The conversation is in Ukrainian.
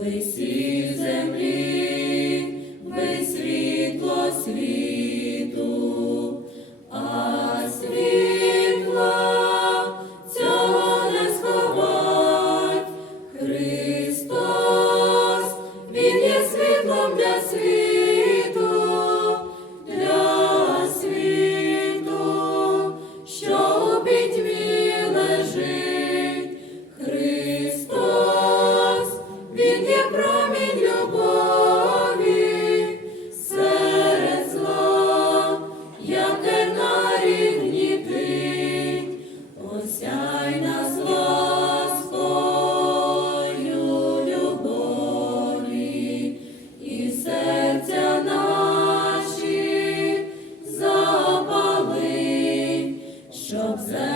Весь землі, весь світло світ.